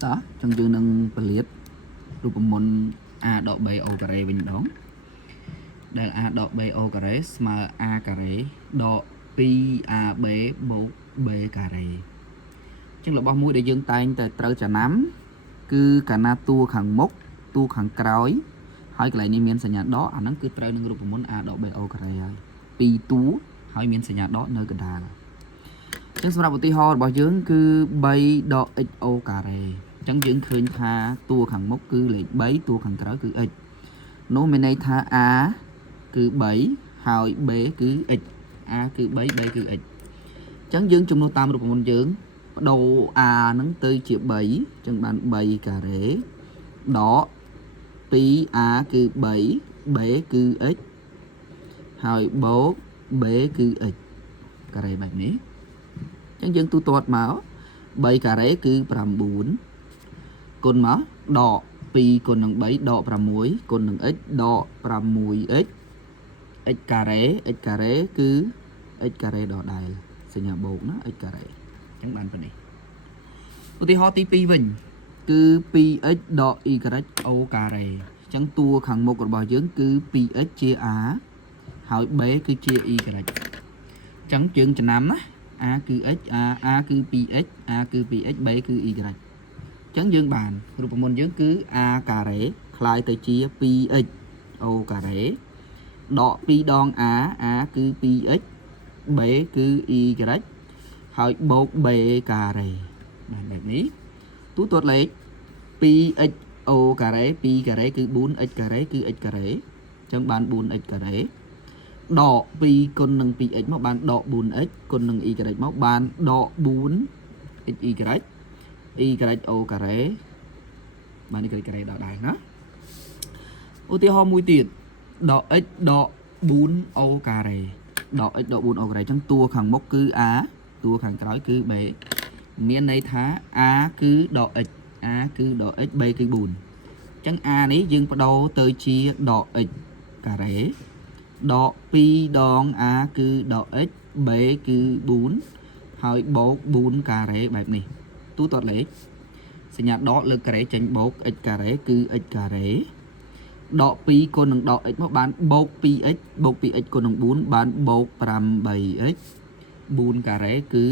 đó trong chương nâng liệtรูปมนต์ a ดอก b o ការ៉េវិញម្ដងដែល a ដក b o ការ៉េស្មើ a ការ៉េដក 2ab បូក b ការ៉េអញ្ចឹងរបស់មួយដែលយើងតែងតែត្រូវចំណាំគឺកាលណាតួខាងមុខតួខាងក្រោយហើយកន្លែងនេះមានសញ្ញាដកអាហ្នឹងគឺត្រូវនឹងរូបមន្ត a ដក b o ការ៉េហើយពីរតួហើយមានសញ្ញាដកនៅកណ្ដាលអញ្ចឹងសម្រាប់ឧទាហរណ៍របស់យើងគឺ3ដក x o ការ៉េអញ្ចឹងយើងឃើញថាតួខាងមុខគឺលេខ3តួខាងក្រោយគឺ x នោះមានន័យថា a គឺ3ហើយ b គឺ x a គឺ3 b គឺ x អញ្ចឹងយើងជំនួសតាមរូបមន្តយើងបដូរ a ហ្នឹងទៅជា3អញ្ចឹងបាន3ការ៉េដក 2a គឺ3 b គឺ x ហើយបូក b គឺ x ការ៉េបែបនេះអញ្ចឹងយើងទូទាត់មក3ការ៉េគឺ9គុណមកដក2គុណនឹង3ដក6គុណនឹង x ដក 6x x ការ៉េ x ការ៉េគឺ x ការ៉េដដែលសញ្ញាបូកណា x ការ៉េអញ្ចឹងបានប៉ុណ្នេះឧទាហរណ៍ទី2វិញគឺ 2x ដក y o ការ៉េអញ្ចឹងតួខាងមុខរបស់យើងគឺ 2x ជា a ហើយ b គឺជា y អញ្ចឹងយើងចំណាំណា a គឺ x a គឺ 2x a គឺ 2x b គឺ y អញ្ចឹងយើងបានរូបមន្តយើងគឺ a ការ៉េคล้ายទៅជា 2x o ការ៉េដក2ដង a a គឺ 2x b គឺ y ហើយបូក b ការ៉េបានបែបនេះទូទាត់លេខ 2x o ការ៉េ2ការ៉េគឺ 4x ការ៉េគឺ x ការ៉េអញ្ចឹងបាន 4x ការ៉េដក2គុណនឹង 2x មកបានដក 4x គុណនឹង y មកបានដក 4x y y o ការ៉េបានy ការ៉េដកដែរណាឧទាហរណ៍មួយទៀតដក x ដក 4o ការ៉េដក x ដក 4o ការ៉េអញ្ចឹងតួខាងមុខគឺ a តួខាងក្រោយគឺ b មានន័យថា a គឺដក x a គឺដក x b គឺ4អញ្ចឹង a នេះយើងបដូរទៅជាដក x ការ៉េដក2ដង a គឺដក x b គឺ4ហើយបូក4ការ៉េបែបនេះទូទាត់លេខសញ្ញាដកលើការ៉េចេញបូក x ការ៉េគឺ x ការ៉េដក2គុណនឹងដក x មកបានបូក 2x បូក 2x គុណនឹង4បានបូក 8x 4ការ៉េគឺ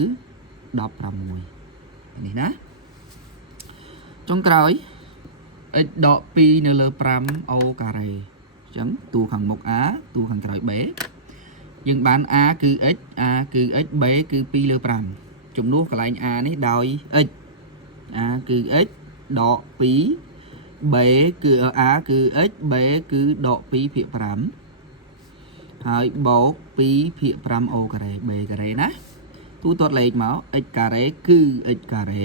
16នេះណាចុងក្រោយ x ដក2នៅលើ 5o ការ៉េអញ្ចឹងតួខាងមុខ a តួខាងក្រោយ b យើងបាន a គឺ x a គឺ x b គឺ2លើ5ជំនួសកន្លែង a នេះដោយ x a គឺ x ដក2 b គឺ a គឺ x b គឺដក2ភាគ5ហើយបូក2ភាគ 5o ការ៉េ b ការ៉េណាទូទាត់លេខមក x ការ៉េគឺ x ការ៉េ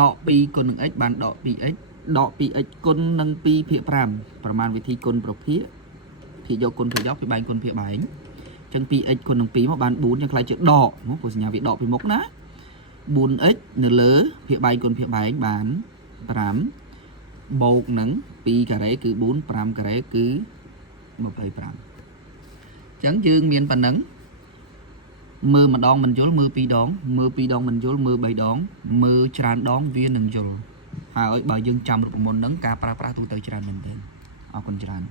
ដក2គុណនឹង x បានដក 2x ដក 2x គុណនឹង2ភាគ5ប្រមាណវិធីគុណប្រភាគភាគយកគុណភាគយកភាគបែងគុណភាគបែងអញ្ចឹង 2x គុណនឹង2មកបាន4ចឹងខ្លាចជាដកមកព្រោះសញ្ញាវាដកពីមុខណា 4x នៅលើភាគបែងគុណភាគបែងបាន5បូកនឹង2ការ៉េគឺ4 5ការ៉េគឺ25អញ្ចឹងយើងមានប៉ុណ្ណឹងមើលម្ដងមិនយល់មើល2ដងមើល2ដងមិនយល់មើល3ដងមើលច្រើនដងវានឹងយល់ហើយបើយើងចាំរូបមន្តហ្នឹងការប្រើប្រាស់ទូទៅច្រើនមែនទែនអរគុណច្រើន